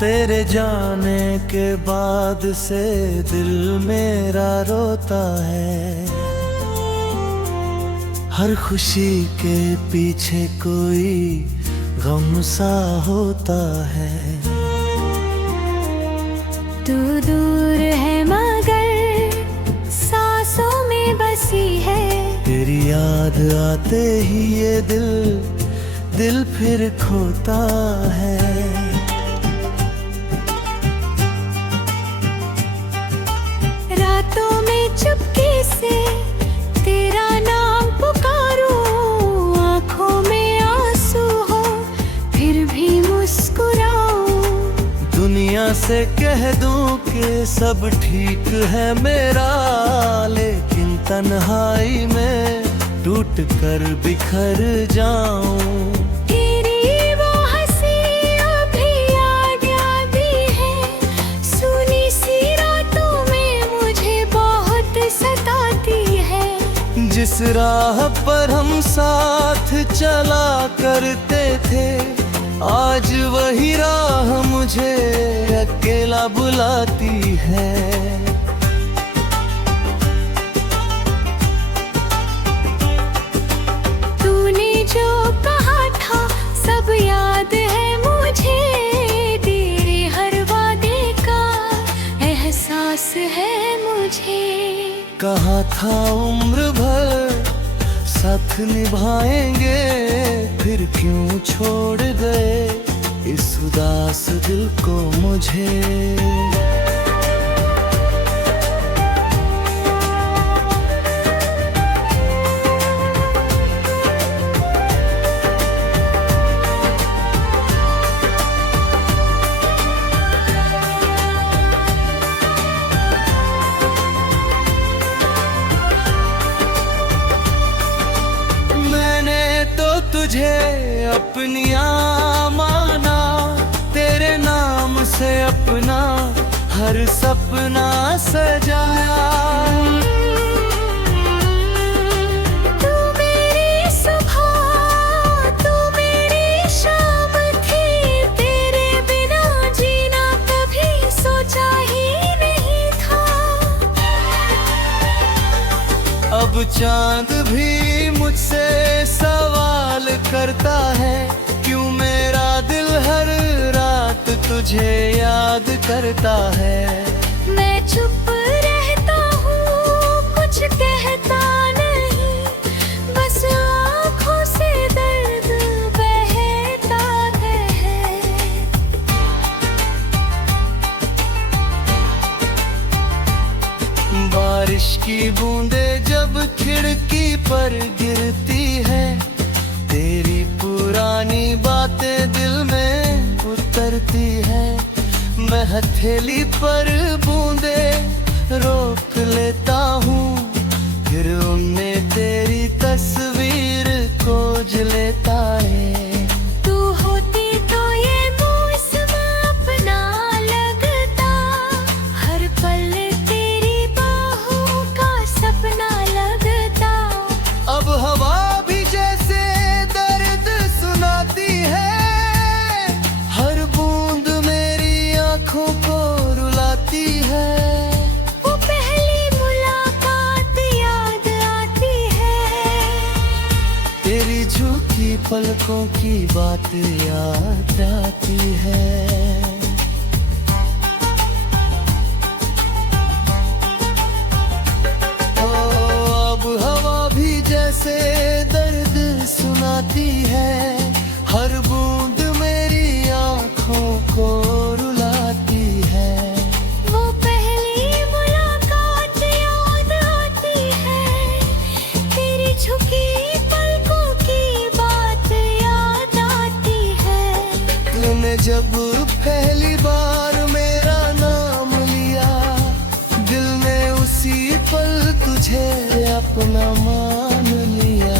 तेरे जाने के बाद से दिल मेरा रोता है। हर खुशी के पीछे कोई गम सा होता है। तू दूर है मगर सांसों में बसी है। तेरी याद आते ही ये दिल फिर खोता है। रातों में चुपके से तेरा नाम पुकारूं, आंखों में आंसू हो फिर भी मुस्कुराऊं। दुनिया से कह दूं कि सब ठीक है मेरा, लेकिन तन्हाई में टूट कर बिखर जाऊं। तेरी वो हंसी अभी याद आती है, सुनी सी रातों में मुझे बहुत सताती है। जिस राह पर हम साथ चला करते थे, आज वही राह मुझे अकेला बुलाती है। तूने जो कहा था सब याद है मुझे, तेरे हर वादे का एहसास है मुझे। कहा था उम्र भर साथ निभाएंगे, फिर क्यों छोड़ गए इस उदास दिल को मुझे। तुझे अपनिया माना, तेरे नाम से अपना हर सपना सजाया। तू मेरी सुबह तू मेरी शाम थी, तेरे बिना जीना कभी सोचा ही नहीं था। अब चांद भी मुझसे सवाल करता है, क्यों मेरा दिल हर रात तुझे याद करता है। मैं चुप रहता हूँ, कुछ कहता नहीं, बस आँखों से दर्द बहता है। बारिश की बूंदें जब खिड़की पर गिरती है, तेरी पुरानी बातें दिल में उतरती है। मैं हथेली पर बूंदें रोक लेता हूँ, फिर उनमें तेरी तस्वीर खोज लेता है। तू होती तो ये मौसम अपना लगता, हर पल तेरी बाहों का सपना लगता। अब हवा भी जैसे दर्द सुनाती है, हर बूंद मेरी आंखों को रुलाती है। वो पहली मुलाकात याद आती है, तेरी झुकी पलकों की बात याद आती है। अब हवा भी जैसे दर्द सुनाती है, हर बूंद मेरी आंखों को रुलाती है। वो पहली मुलाकात याद आती है, तेरी झुकी पलकों की बात याद आती है। तूने जब पहली बार मेरा नाम लिया, दिल ने उसी पल तुझे अपना मान लिया।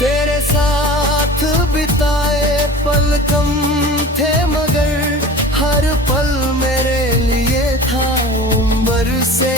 तेरे साथ बिताए पल कम थे, मगर हर पल मेरे लिए था उम्र से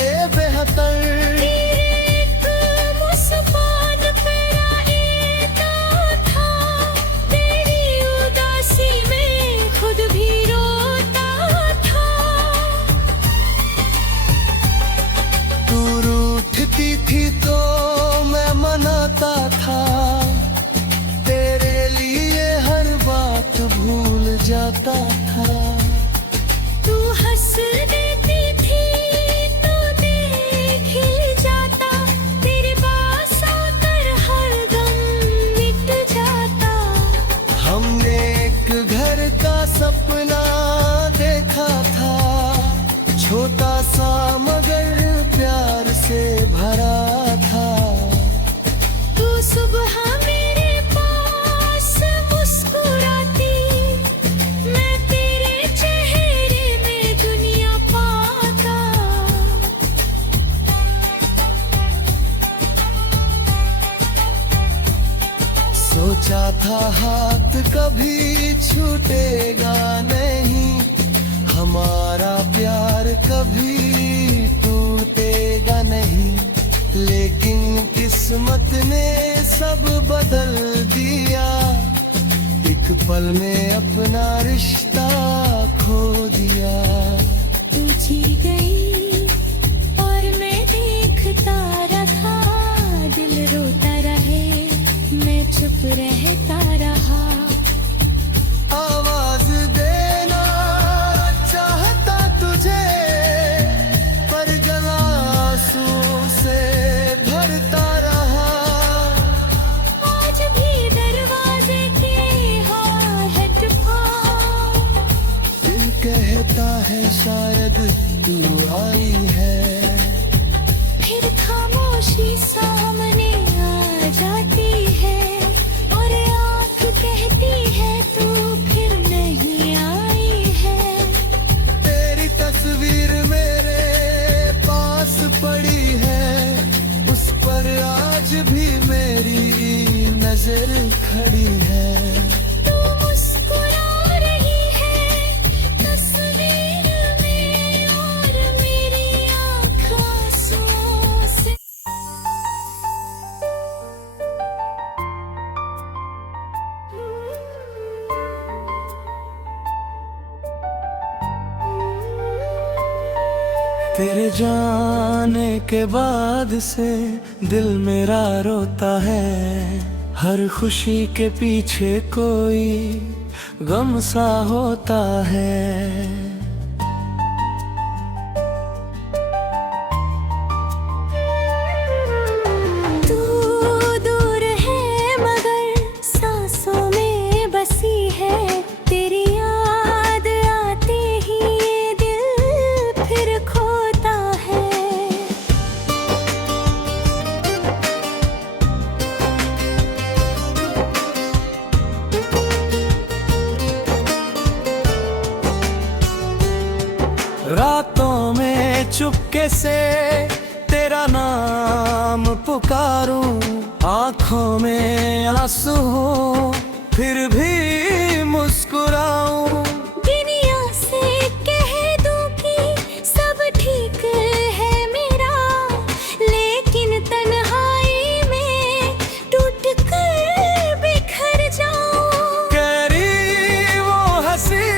सोचा था हाथ कभी छूटेगा नहीं, हमारा प्यार कभी टूटेगा नहीं, लेकिन किस्मत ने सब बदल दिया, एक पल में अपना रिश्ता खो दिया। तू जी गई और मैं देखता रहा, दिल रोता रहे मैं चुप रहता रहा। आवाज देना चाहता तुझे, पर गला आंसुओं से भरता रहा। आज भी दरवाजे के हाँ है तूफान, दिल कहता है शायद तू आई है, फिर खामोशी सामने आ जाती है, और आँख कहती है तू फिर नहीं आई है। तेरी तस्वीर मेरे पास पड़ी है, उस पर आज भी मेरी नजर खड़ी है। तू मुस्कुरा रही है तस्वीर में, और मेरी आँख आंसुओं से। तेरे जाने के बाद से दिल मेरा रोता है, हर खुशी के पीछे कोई गम सा होता है। तू दूर है मगर सांसों में बसी है, तेरी याद आते ही ये दिल फिर खोता है। रातों में चुपके से तेरा नाम पुकारूं, आंखों में आंसू हो फिर भी मुस्कुराऊं। दुनिया से कह दूं कि सब ठीक है मेरा, लेकिन तन्हाई में टूट कर बिखर जाऊं। कैरी वो हंसी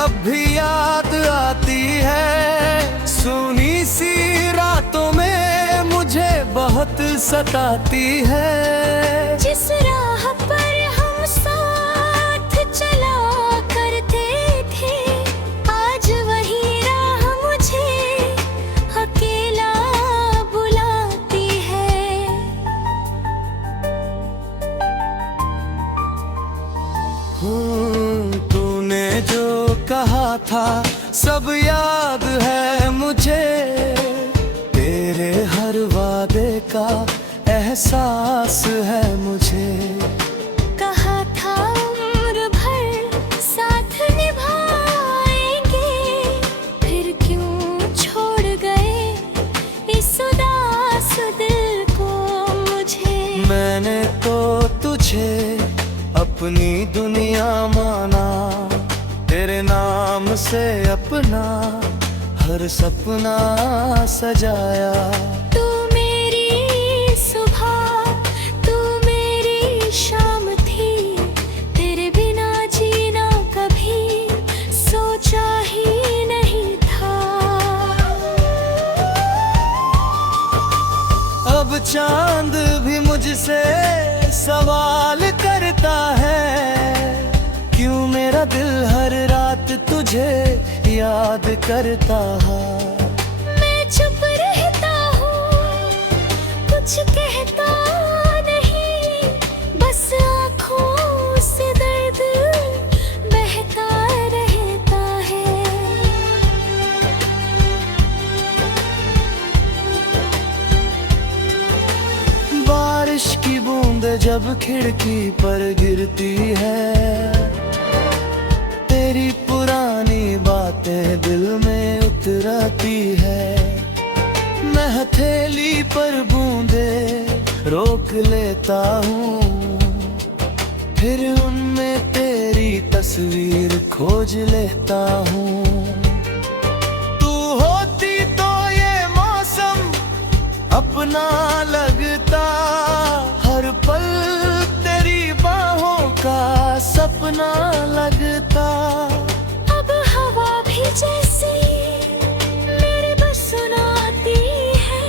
अब भी याद आती है, सुनी सी रातों में मुझे बहुत सताती है। जिस राह पर हम साथ चला करते थे, आज वही राह मुझे अकेला बुलाती है। तूने जो कहा था सब याद है मुझे, तेरे हर वादे का एहसास है मुझे। कहा था उम्र भर साथ निभाएंगे, फिर क्यों छोड़ गए इस उदास दिल को मुझे। मैंने तो तुझे अपनी दुनिया माना, तेरे नाम से अपना हर सपना सजाया। तू मेरी सुबह, तू मेरी शाम थी, तेरे बिना जीना कभी सोचा ही नहीं था। अब चांद भी मुझसे सवाल करता है, क्यों मेरा दिल हर रात तुझे याद करता है। मैं चुप रहता हूँ, कुछ कहता नहीं, बस आँखों से दर्द बहता रहता है। बारिश की बूंद जब खिड़की पर गिरती है, तेरी पुरानी बातें दिल में उतरती है। मैं हथेली पर बूंदे रोक लेता हूँ, फिर उनमें तेरी तस्वीर खोज लेता हूँ। तू होती तो ये मौसम अपना लगता, हर पल तेरी बाहों का सपना लगता। अब हवा भी जैसी मेरे बस सुनाती है,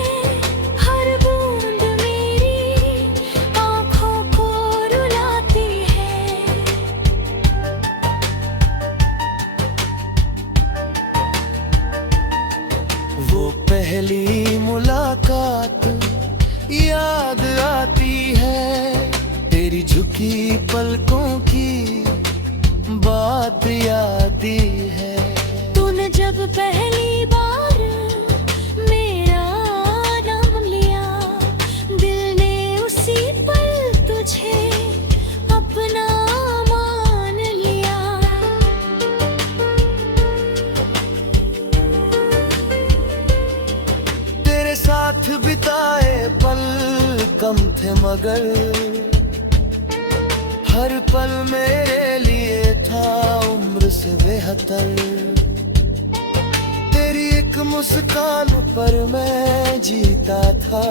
हर बूंद मेरी आँखों को रुलाती है। वो पहली मुलाकात याद आती है, तेरी झुकी पलकों की बात आती है। तूने जब पहली बार मेरा नाम लिया, दिल ने उसी पल तुझे अपना मान लिया। तेरे साथ बिताए पल कम थे मगर हर पल मेरे लिए था उम्र से बेहतर। तेरी एक मुस्कान पर मैं जीता था,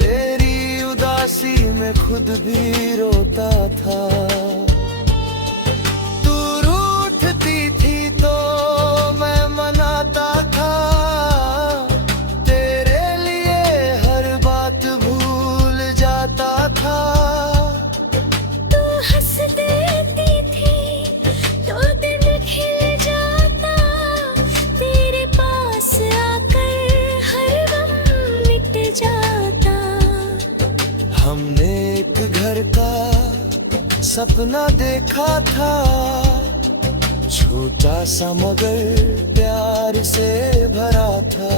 तेरी उदासी में खुद भी रोता था। तू रूठती थी तो मैं मनाता था, तेरे लिए हर बात भूल जाता था। तू हंस देती थी तो दिन खिल जाता, तेरे पास आकर हर गम मिट जाता। हमने एक घर का सपना देखा था, छोटा सा मगर प्यार से भरा था।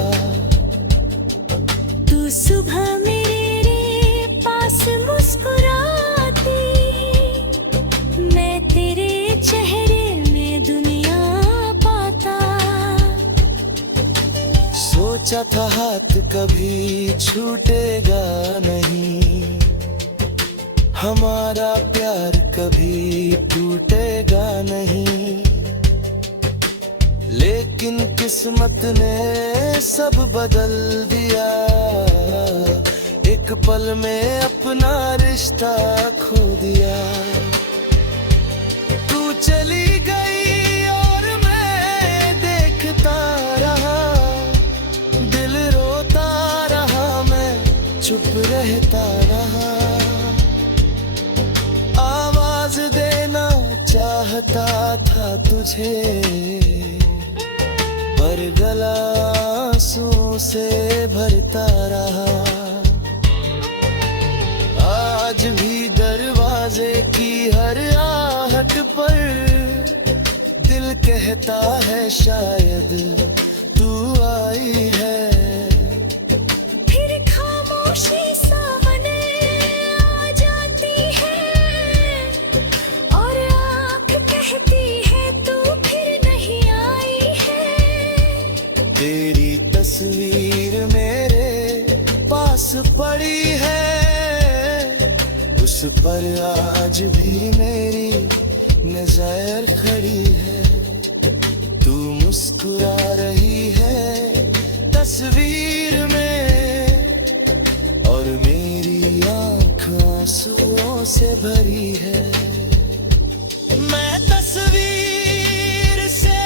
तू सुबह मेरे पास मुस्कुराती, मैं तेरे चेहरे में दुनिया पाता। सोचा था हाथ कभी छूटेगा नहीं, हमारा प्यार कभी टूटेगा नहीं। लेकिन किस्मत ने सब बदल दिया, एक पल में अपना रिश्ता खो दिया। तू चली गई और मैं देखता रहा, दिल रोता रहा, मैं चुप रहता रहा। आवाज देना चाहता था तुझे, पर गला आंसुओं से भरता रहा। आज भी दरवाजे की हर आहट पर दिल कहता है शायद तू आई है। फिर खामोशी सामने आ जाती है और आँख कहती है तू फिर नहीं आई है। तेरी तस्वीर मेरे पास पड़ी है, उस पर आज भी मेरी नजर खड़ी है। तू मुस्कुरा रही है तस्वीर में, और मेरी आँख आंसुओं से भरी है। मैं तस्वीर से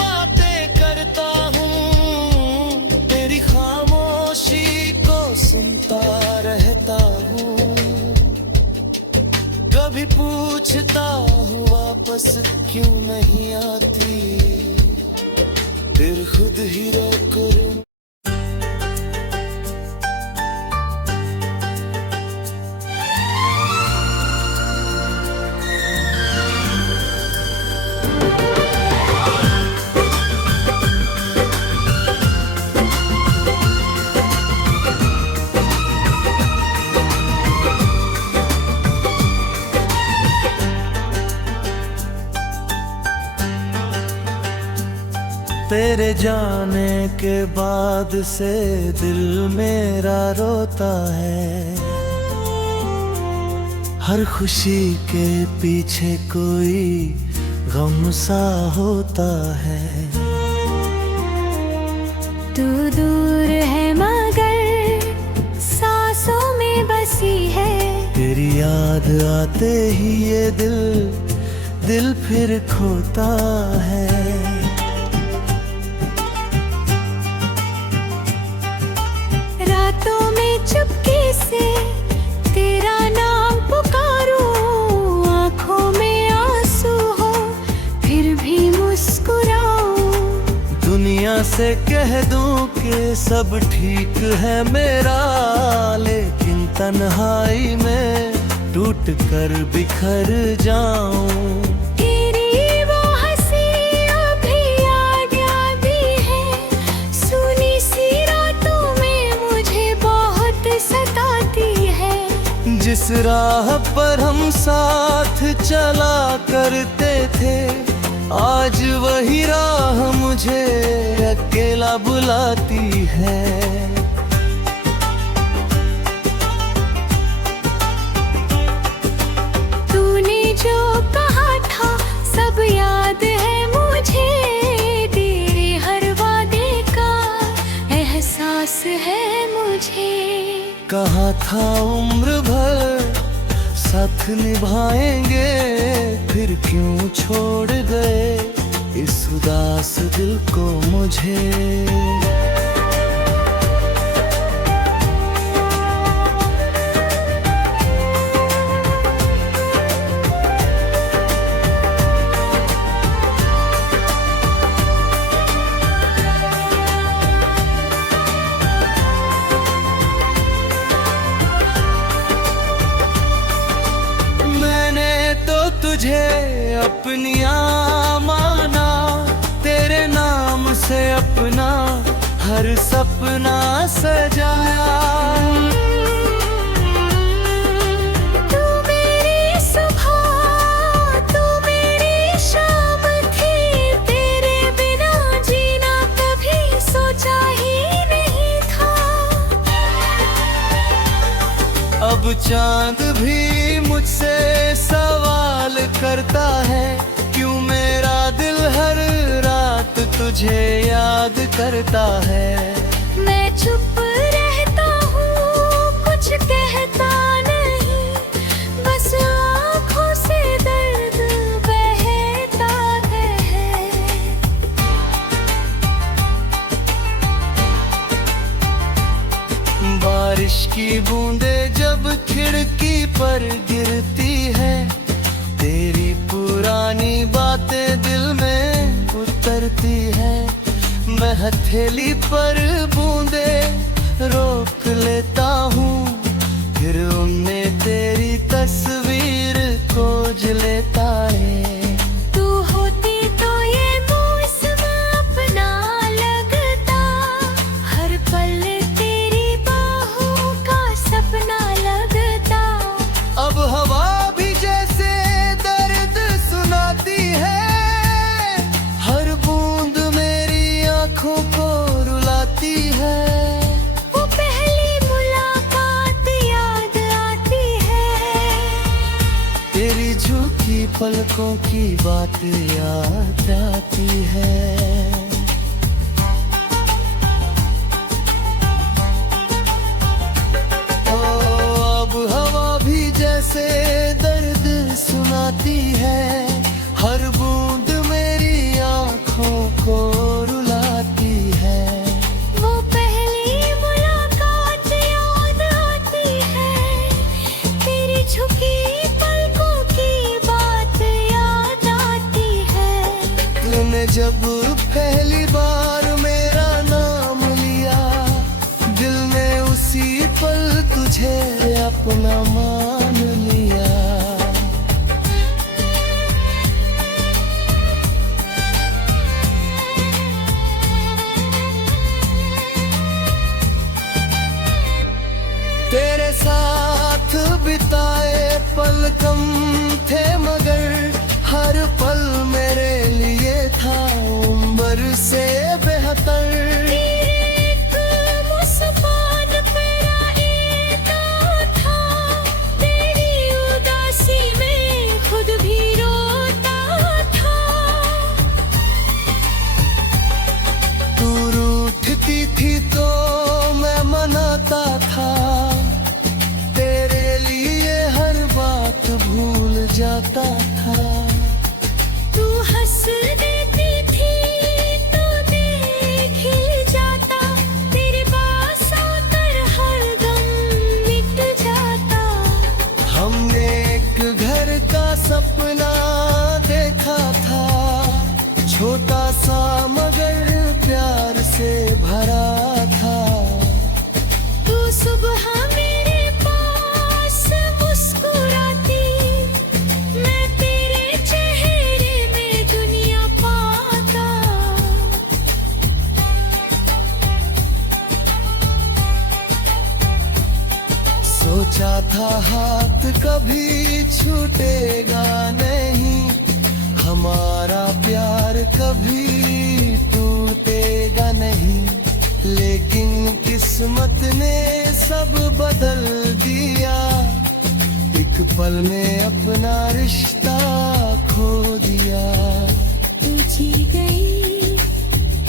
बातें करता हूँ, तेरी खामोशी को सुनता रहता हूँ। कभी पूछता हूँ वापस क्यों नहीं आती, फिर खुद ही रोक लूं। तेरे जाने के बाद से दिल मेरा रोता है, हर खुशी के पीछे कोई गम सा होता है। तू दूर है मगर सांसों में बसी है। तेरी याद आते ही ये दिल फिर खोता है। रातों में चुपके से तेरा नाम पुकारूं, आंखों में आंसू हो फिर भी मुस्कुराऊं। दुनिया से कह दूं कि सब ठीक है मेरा, लेकिन तन्हाई में टूट कर बिखर जाऊं। तेरी वो हंसी अभी याद आती है, सुनी सी रातों में मुझे बहुत सताती है। जिस राह पर हम साथ चला करते थे, आज वही राह मुझे अकेला बुलाती है। तूने जो कहा था सब याद है मुझे, तेरे हर वादे का एहसास है मुझे। कहा था उम्र भर साथ निभाएंगे, फिर क्यों छोड़ गए इस उदास दिल को मुझे। तुझे अपनिया माना, तेरे नाम से अपना हर सपना सजाया। तू मेरी सुबह तू मेरी शाम थी, तेरे बिना जीना कभी सोचा ही नहीं था। अब चांद भी मुझसे सवाल करता है, क्यों मेरा दिल हर रात तुझे याद करता है। मैं चुप रहता हूँ, कुछ कहता नहीं, बस आँखों से दर्द बहता है। बारिश की बूंदें जब खिड़की पर गिरती है, तेरी पुरानी बातें दिल में उतरती है। मैं हथेली पर बूंदें रोक लेता हूँ, फिर उनमें तेरी तस्वीर खोज लेता है। तू होती तो ये मौसम अपना लगता, हर पल तेरी बाहों का सपना लगता। अब हवा भी जैसे दर्द सुनाती है, हर बूंद मेरी आंखों को रुलाती है। वो पहली मुलाकात याद आती है, तेरी झुकी पलकों की बात याद आती है। से दर्द सुनाती है, हर बूंद मेरी आंखों को रुलाती है। वो पहली मुलाकात याद आती है, तेरी झुकी पलकों की बात याद आती है। तूने जब पहली बार मेरा नाम लिया, दिल ने उसी पल तुझे अपना मान लिया। तेरे साथ बिताए पल कम थे, मगर हर पल मेरे लिए था उम्र से बेहतर। एक मुस्कान तेरा था, तेरी उदासी सोचा था हाथ कभी छूटेगा नहीं, हमारा प्यार कभी टूटेगा नहीं। लेकिन किस्मत ने सब बदल दिया, एक पल में अपना रिश्ता खो दिया। तू जी गई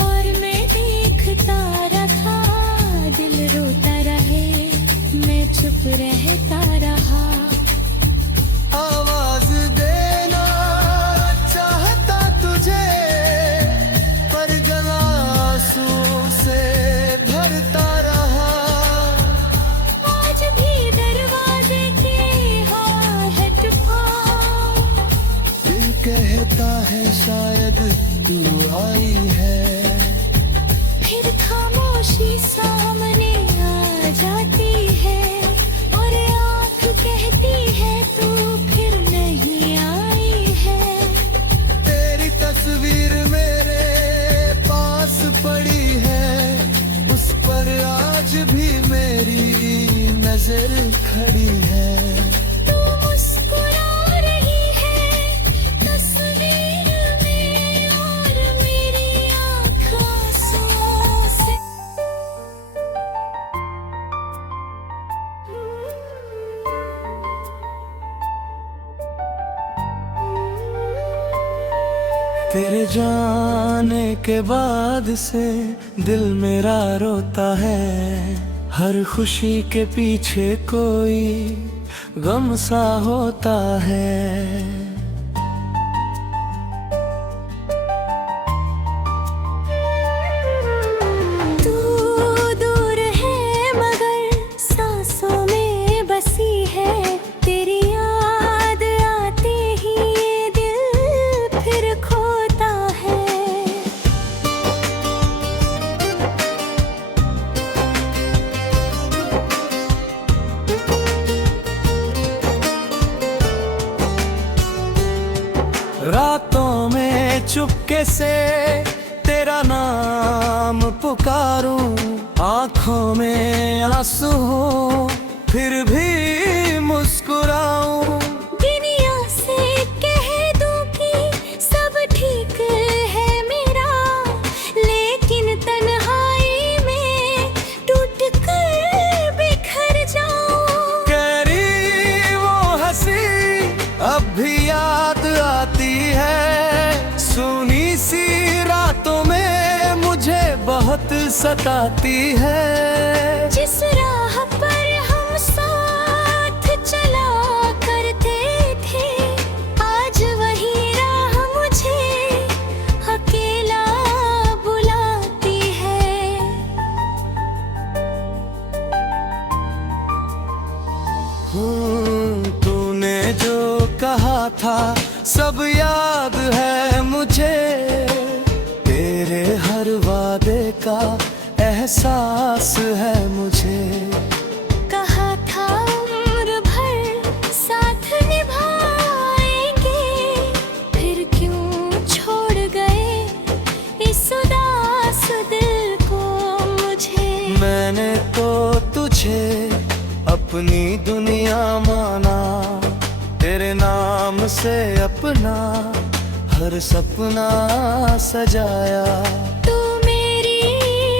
और मैं देखता रहा, दिल रोता रहे मैं चुप रहता रहा। आवाज देना चाहता तुझे, पर गला आंसुओं से भरता रहा। आज भी दरवाजे के हाँ है तूफान, दिल कहता है शायद तू आई है। फिर खामोशी सामने आ जाती है, और आँख कहती है तू फिर नहीं आई है। तेरी तस्वीर मेरे पास पड़ी है, उस पर आज भी मेरी नजर खड़ी है। तू मुस्कुरा रही है तस्वीर में, और मेरी आँख आंसुओं से। तेरे जाने के बाद से दिल मेरा रोता है, हर खुशी के पीछे कोई गम सा होता है। तू दूर है मगर सांसों में बसी है, तेरी याद आते ही ये दिल फिर खोता है। रातों में चुपके से तेरा नाम पुकारूं, आंखों में आंसू हो फिर भी मुस्कुराऊं। दुनिया से कह दूं कि सब ठीक है मेरा, लेकिन तन्हाई में टूट कर बिखर जाऊं। कैरी वो हंसी अब भी याद आती है, सुनी सी रातों में मुझे बहुत सताती है। जिस राह पर हम साथ चला करते थे, आज वही राह मुझे अकेला बुलाती है। तूने जो कहा था सब याद है मुझे, तेरे हर वादे का एहसास है मुझे। कहा था उम्र भर साथ निभाएंगे, फिर क्यों छोड़ गए इस उदास दिल को मुझे। मैंने तो तुझे अपनी दुनिया माना, तेरे नाम से अपना हर सपना सजाया। तू मेरी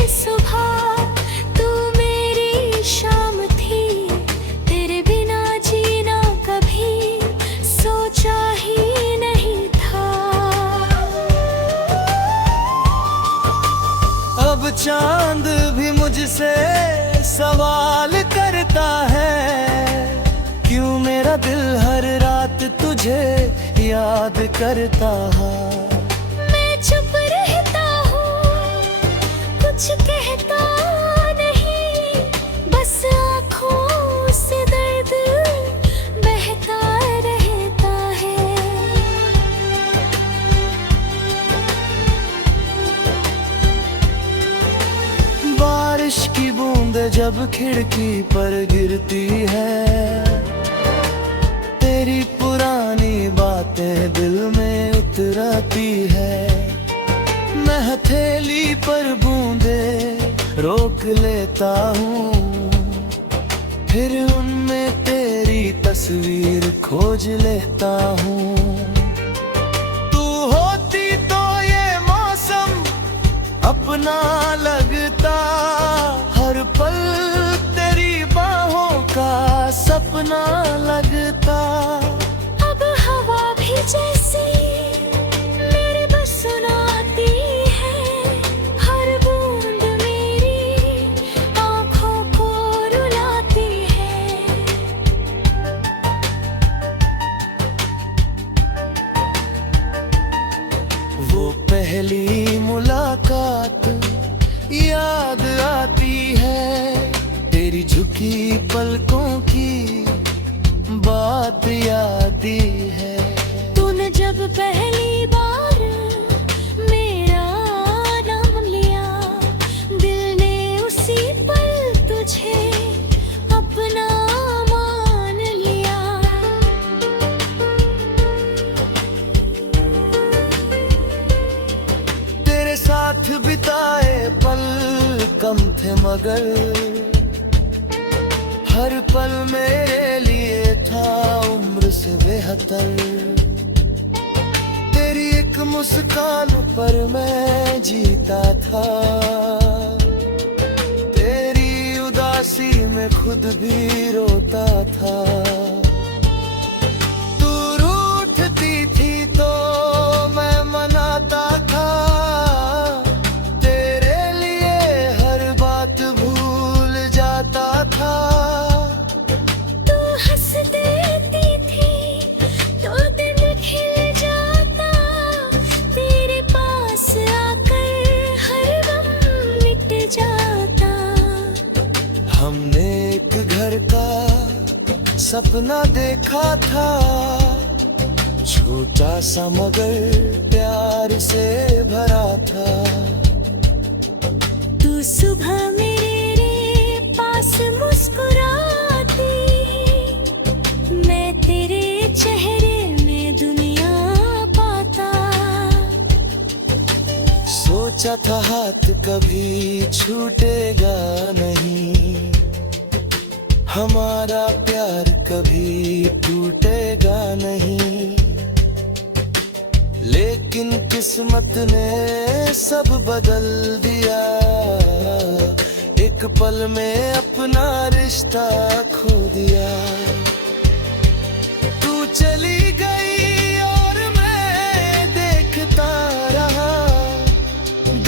सुबह, तू मेरी शाम थी, तेरे बिना जीना कभी सोचा ही नहीं था। अब चांद भी मुझसे सवाल करता है, क्यों मेरा दिल हर रात तुझे याद करता है। मैं चुप रहता हूँ, कुछ कहता नहीं, बस आँखों से दर्द बहता रहता है। बारिश की बूंद जब खिड़की पर गिरती है, तेरी पुरानी बातें दिल में उतरती है। मैं हथेली पर बूंदे रोक लेता हूँ, फिर उनमें तेरी तस्वीर खोज लेता हूँ। तू होती तो ये मौसम अपना लगता, हर पल तेरी बाहों का सपना लगता। अब हवा भी जैसी मेरे बस सुनाती है, हर बूंद मेरी आँखों को रुलाती है। वो पहली मुलाकात याद आती है, तेरी झुकी पलकों की बात याद है। तूने जब पहली बार मेरा नाम लिया, दिल ने उसी पल तुझे अपना मान लिया। तेरे साथ बिताए पल कम थे मगर हर पल मेरे लिए था उम्र से बेहतर। तेरी एक मुस्कान पर मैं जीता था, तेरी उदासी में खुद भी रोता था। तू रूठती थी तो मैं मनाता था, तेरे लिए हर बात भूल जाता था। तू हंस देती थी तो दिन खिल जाता, तेरे पास आकर हर गम मिट जाता। हमने एक घर का सपना देखा था, छोटा सा मगर प्यार से भरा था। तू सुबह मेरे पास मुस्कुराती, मैं तेरे चेहरे में दुनिया पाता। सोचा था हाथ कभी छूटेगा नहीं, हमारा प्यार कभी टूटेगा नहीं। लेकिन किस्मत ने सब बदल दिया, एक पल में अपना रिश्ता खो दिया। तू चली गई और मैं देखता रहा,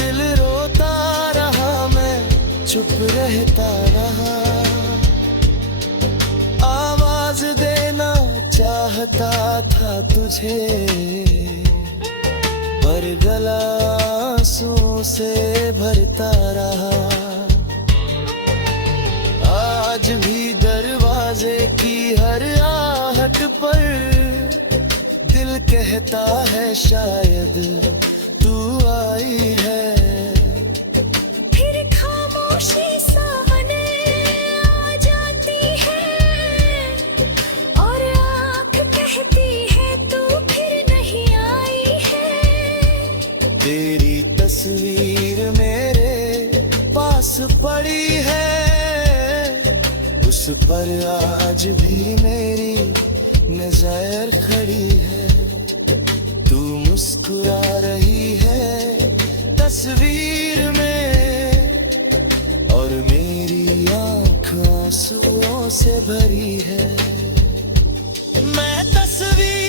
दिल रोता रहा, मैं चुप रहता रहा। आवाज देना चाहता था तुझे, पर गला आंसुओं से भरता रहा। आज भी दरवाजे की हर आहट पर दिल कहता है शायद तू आई है। फिर खामोशी सामने आ जाती है और आँख कहती है तू फिर नहीं आई है। तेरी तस्वीर मेरे पास पड़ी है, उस पर आज भी मेरी नजर खड़ी है। तू मुस्कुरा रही है तस्वीर में, और मेरी आँख आंसुओं से भरी है। मैं तस्वीर